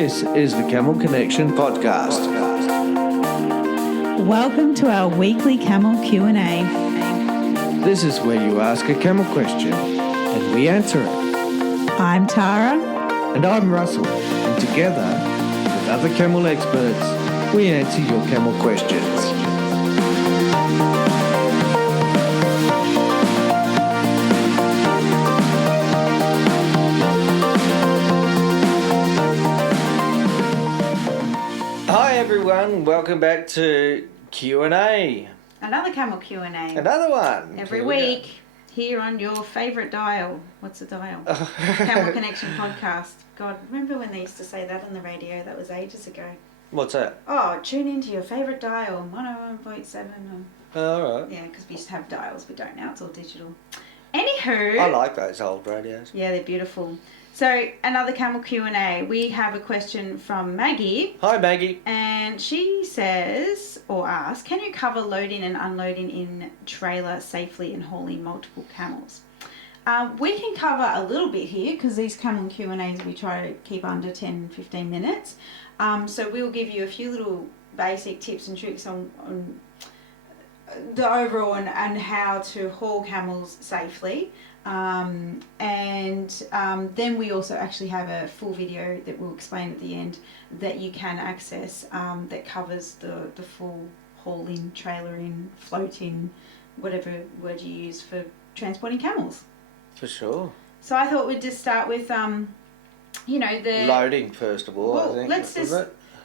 This is the Camel Connection podcast. Welcome to our weekly Camel Q&A. This is where you ask a camel question and we answer it. I'm Tara. And I'm Russell. And together, with other camel experts, we answer your camel questions. Hi everyone, welcome back to Q&A. Another Camel Q&A. Another one. Every week here on your favourite dial. What's the dial? Camel Connection podcast. God, remember when they used to say that on the radio? That was ages ago. What's that? Oh, tune into your favourite dial, 101.7. All right. Yeah, because we used to have dials. We don't now. It's all digital. Anywho. I like those old radios. Yeah, they're beautiful. So, another Camel Q&A. We have a question from Maggie. Hi, Maggie. And she says, or asks, can you cover loading and unloading in trailer safely and hauling multiple camels? We can cover a little bit here because these Camel Q&As we try to keep under 10-15 minutes. So we'll give you a few little basic tips and tricks on the overall and how to haul camels safely. And then we also actually have a full video that we'll explain at the end that you can access that covers the full hauling, trailering, floating, whatever word you use for transporting camels. For sure. So I thought we'd just start with, the... Loading, first of all, well, I think. Let's just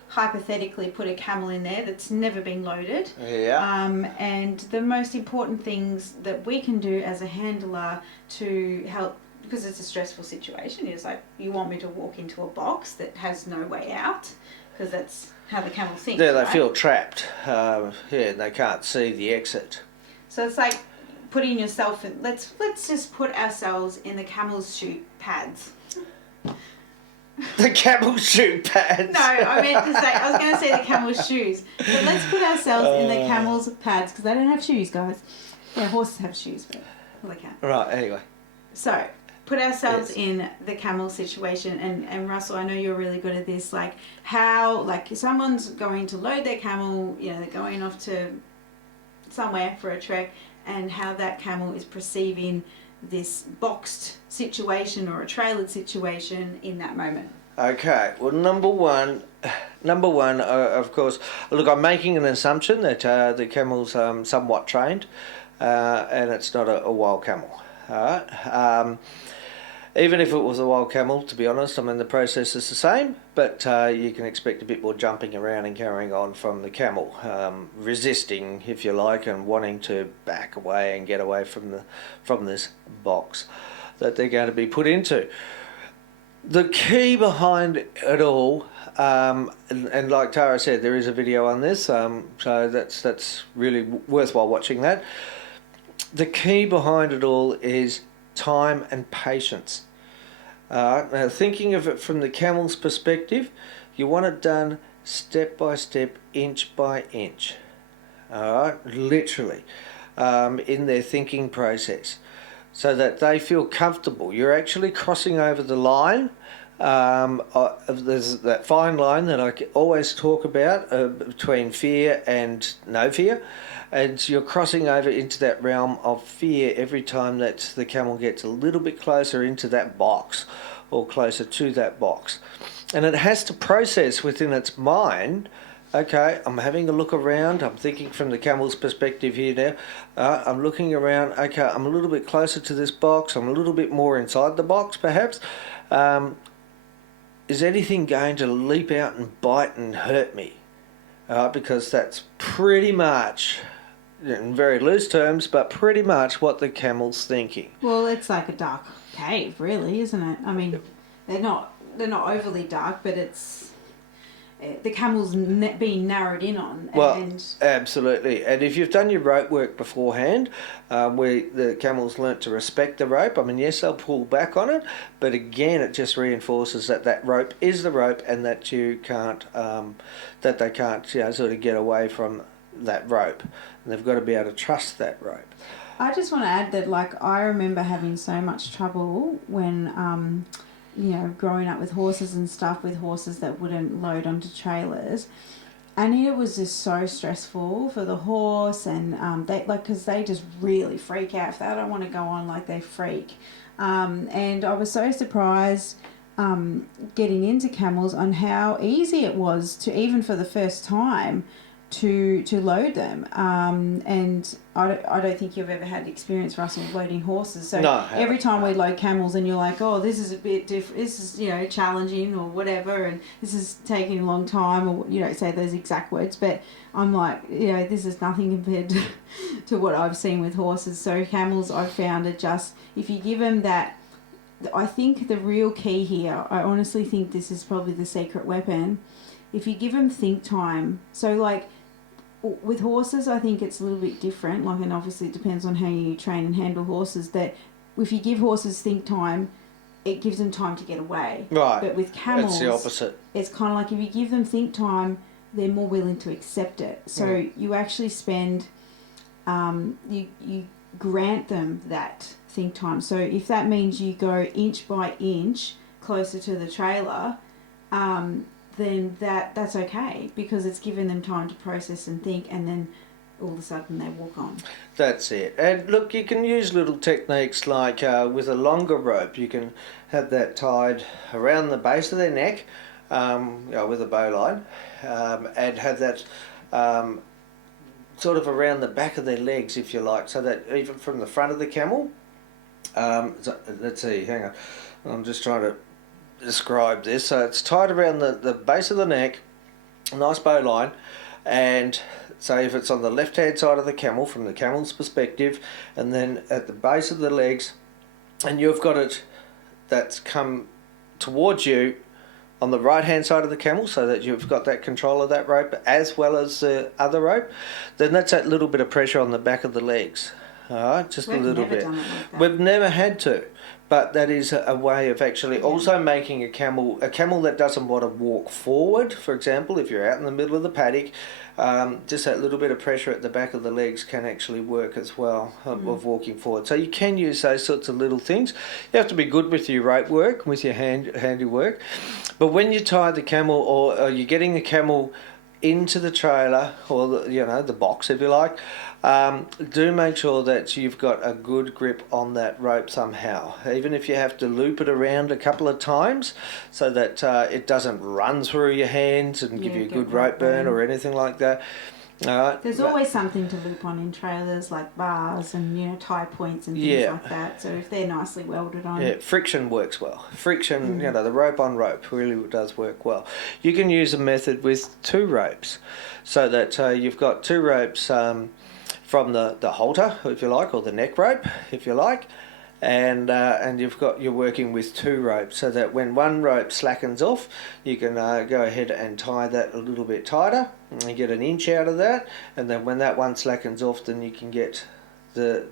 hypothetically put a camel in there that's never been loaded. Yeah. And the most important things that we can do as a handler to help, because it's a stressful situation, is like, you want me to walk into a box that has no way out, because that's how the camel thinks. Yeah, they right? feel trapped. And they can't see the exit. So it's like putting yourself in, let's just put ourselves in the camel's chute pads. The camel shoe pads. No, I was going to say the camel's shoes. But let's put ourselves in the camel's pads, because they don't have shoes, guys. Yeah, horses have shoes, but they can't. Right, anyway. So, put ourselves in the camel situation. And Russell, I know you're really good at this. Like, how, like, if someone's going to load their camel, they're going off to somewhere for a trek, and how that camel is perceiving this boxed situation or a trailered situation in that moment. Okay, well, number one, of course, look, I'm making an assumption that the camel's somewhat trained, and it's not a wild camel. All right. Even if it was a wild camel, to be honest, the process is the same, but you can expect a bit more jumping around and carrying on from the camel, resisting, if you like, and wanting to back away and get away from this box that they're going to be put into. The key behind it all, and like Tara said, there is a video on this, so that's really worthwhile watching that. The key behind it all is time and patience. Now, thinking of it from the camel's perspective, you want it done step by step, inch by inch. Literally, in their thinking process, so that they feel comfortable. You're actually crossing over the line. There's that fine line that I always talk about between fear and no fear. And you're crossing over into that realm of fear every time that the camel gets a little bit closer into that box or closer to that box. And it has to process within its mind, okay, I'm having a look around, I'm thinking from the camel's perspective here now, I'm looking around, okay, I'm a little bit closer to this box, I'm a little bit more inside the box perhaps. Is anything going to leap out and bite and hurt me? Because that's pretty much, in very loose terms, but pretty much what the camel's thinking. Well, it's like a dark cave, really, isn't it? They're not overly dark, but it's the camel's being narrowed in on. Well, absolutely. And if you've done your rope work beforehand, where the camel's learnt to respect the rope, yes, they'll pull back on it, but again, it just reinforces that rope is the rope, and that you can't, that they can't, sort of get away from that rope. And they've got to be able to trust that rope. I just want to add that, I remember having so much trouble when growing up with horses and stuff, with horses that wouldn't load onto trailers. And it was just so stressful for the horse, and because they just really freak out if they don't want to go on, like they freak. And I was so surprised getting into camels on how easy it was to, even for the first time, to load them. And I don't think you've ever had experience, Russell, loading horses. So no, every time we load camels and you're like, oh, this is a bit different, this is, challenging or whatever, and this is taking a long time, or you don't say those exact words, but I'm like, this is nothing compared to what I've seen with horses. So camels, I've found, are just, if you give them that, I think the real key here, I honestly think this is probably the secret weapon, if you give them think time. So like, with horses, I think it's a little bit different. Like, and obviously it depends on how you train and handle horses. That if you give horses think time, it gives them time to get away. Right. But with camels, it's the opposite. It's kind of like if you give them think time, they're more willing to accept it. So you actually spend, you grant them that think time. So if that means you go inch by inch closer to the trailer, then that's okay, because it's given them time to process and think, and then all of a sudden they walk on. That's it. And look, you can use little techniques like with a longer rope, you can have that tied around the base of their neck with a bowline, and have that sort of around the back of their legs, if you like, so that even from the front of the camel, let's see, hang on, I'm just trying to describe this. So it's tied around the base of the neck, a nice bowline, and say if it's on the left hand side of the camel from the camel's perspective, and then at the base of the legs, and you've got it that's come towards you on the right hand side of the camel, so that you've got that control of that rope as well as the other rope, then that's that little bit of pressure on the back of the legs. Alright, just a little bit. We've never had to, but that is a way of actually also making a camel that doesn't want to walk forward, for example, if you're out in the middle of the paddock, just that little bit of pressure at the back of the legs can actually work as well of walking forward. So you can use those sorts of little things. You have to be good with your rope work, with your handiwork, but when you tie the camel, or you're getting the camel into the trailer, or the box, if you like, do make sure that you've got a good grip on that rope somehow, even if you have to loop it around a couple of times, so that it doesn't run through your hands and give you a good rope burn or anything like that. There's always something to loop on in trailers, like bars and tie points and things like that. So if they're nicely welded on, friction works well. Friction, the rope on rope really does work well. You can use a method with two ropes, so that you've got two ropes from the halter, if you like, or the neck rope, if you like, and you're working with two ropes, so that when one rope slackens off, you can go ahead and tie that a little bit tighter and get an inch out of that, and then when that one slackens off, then you can get the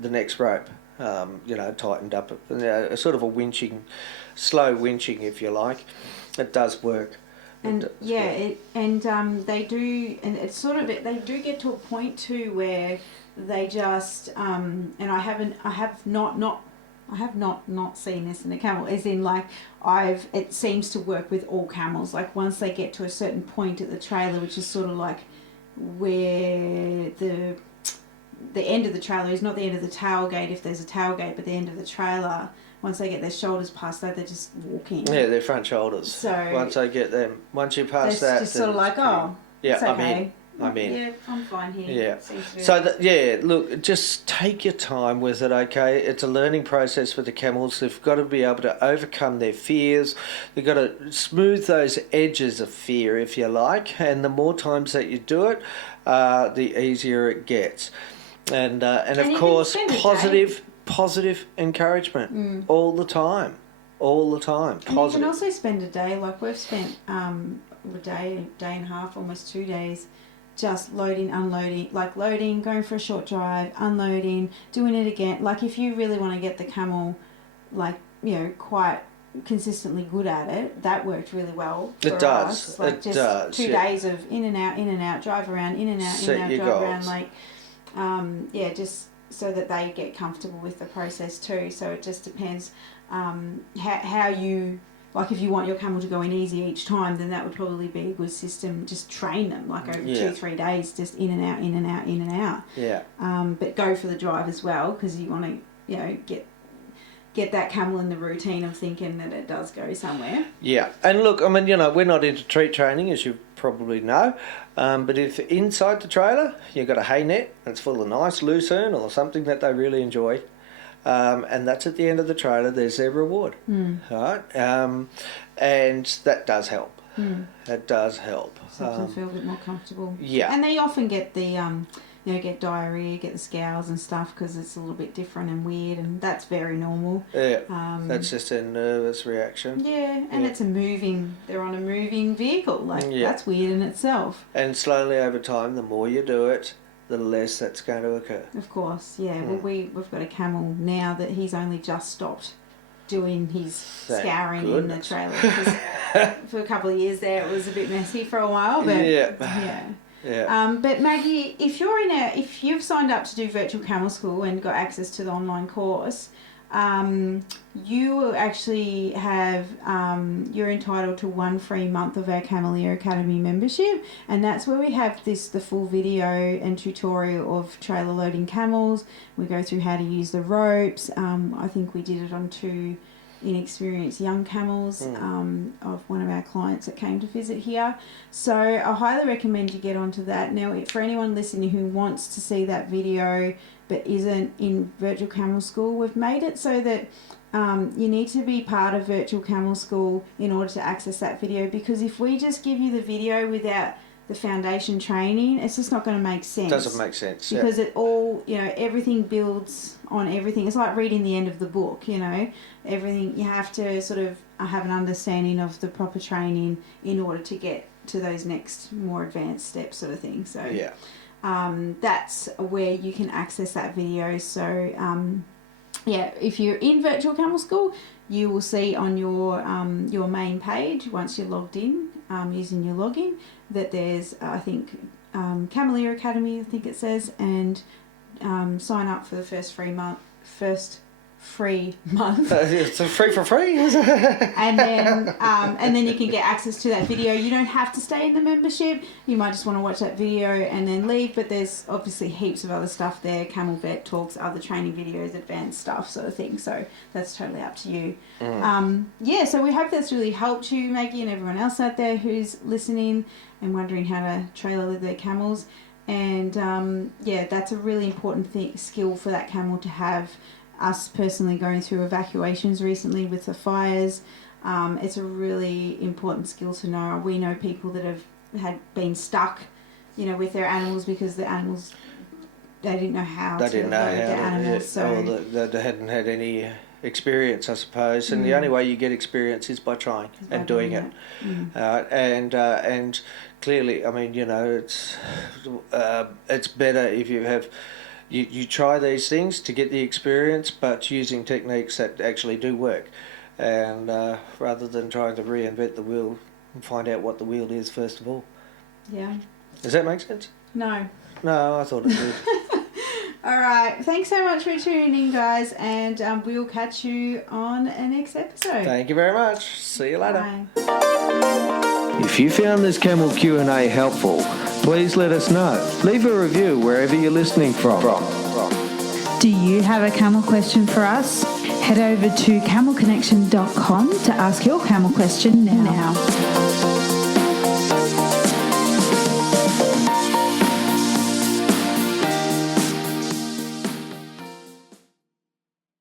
next rope tightened up, sort of a winching, slow winching, if you like. It does work. And they do, and it's sort of, they do get to a point too where they just and I have not seen this in a camel, as in like it seems to work with all camels. Like once they get to a certain point at the trailer, which is sort of like where the end of the trailer is not the end of the tailgate if there's a tailgate, but the end of the trailer. Once they get their shoulders past that, they're just walking. Yeah, their front shoulders. So once you pass that, just sort of like, it's okay. I'm in. Yeah, I'm fine here. Yeah. So look, just take your time with it. Okay, it's a learning process for the camels. They've got to be able to overcome their fears. They've got to smooth those edges of fear, if you like. And the more times that you do it, the easier it gets. And of course, positive encouragement all the time. Positive. And you can also spend a day, like we've spent a day and a half, almost 2 days, just loading, unloading, like loading, going for a short drive, unloading, doing it again. Like if you really want to get the camel, quite consistently good at it, that worked really well for us. It does. 2 days of in and out, drive around, in and out, drive around, just so that they get comfortable with the process too. So it just depends. how you, like if you want your camel to go in easy each time, then that would probably be a good system. Just train them like over 2-3 days, just in and out, in and out, in and out. Yeah. But go for the drive as well, because you want to, get that camel in the routine of thinking that it does go somewhere. Yeah, and look, I mean, we're not into treat training, as you probably know, but if inside the trailer you've got a hay net that's full of nice lucerne or something that they really enjoy, and that's at the end of the trailer, there's their reward, right? And that does help. That does help. So they feel a bit more comfortable. Yeah. And they often get the get diarrhea, get the scowls and stuff because it's a little bit different and weird, and that's very normal. Yeah, that's just a nervous reaction. Yeah, and they're on a moving vehicle, that's weird in itself. And slowly over time, the more you do it, the less that's going to occur. Of course, yeah. Well, we've got a camel now that he's only just stopped doing his scouring in the trailer. For a couple of years there, it was a bit messy for a while, but yeah. But Maggie, if you've signed up to do virtual camel school and got access to the online course, you will actually have you're entitled to 1 free month of our Camel Academy membership, and that's where we have the full video and tutorial of trailer loading camels. We go through how to use the ropes. I think we did it on 2 inexperienced young camels of one of our clients that came to visit here. So I highly recommend you get onto that. Now, for anyone listening who wants to see that video but isn't in virtual camel school, we've made it so that you need to be part of virtual camel school in order to access that video, because if we just give you the video without the foundation training, it's just not going to make sense. Doesn't make sense. Because it all, everything builds on everything. It's like reading the end of the book, everything. You have to sort of have an understanding of the proper training in order to get to those next more advanced steps sort of thing. So that's where you can access that video. So if you're in virtual camel school, you will see on your main page, once you're logged in using your login, that there's I think Camel Academy, I think it says, and sign up for the first free month. It's free for free. and then you can get access to that video. You don't have to stay in the membership. You might just want to watch that video and then leave, but there's obviously heaps of other stuff there. Camel vet talks, other training videos, advanced stuff sort of thing. So that's totally up to you. So we hope that's really helped you, Maggie, and everyone else out there who's listening and wondering how to trailer their camels. And that's a really important skill for that camel to have. Us personally going through evacuations recently with the fires, it's a really important skill to know. We know people that have been stuck, with their animals because the animals, they didn't know how to load their animals. Or they hadn't had any experience, I suppose, and the only way you get experience is by trying and doing it. And clearly, I mean, it's better if you have. You try these things to get the experience, but using techniques that actually do work, and rather than trying to reinvent the wheel and find out what the wheel is first of all. Yeah. Does that make sense? No. No, I thought it did. All right. Thanks so much for tuning in, guys, and we'll catch you on the next episode. Thank you very much. See you later. Bye. If you found this Camel Q&A helpful, please let us know. Leave a review wherever you're listening from. Do you have a camel question for us? Head over to camelconnection.com to ask your camel question now.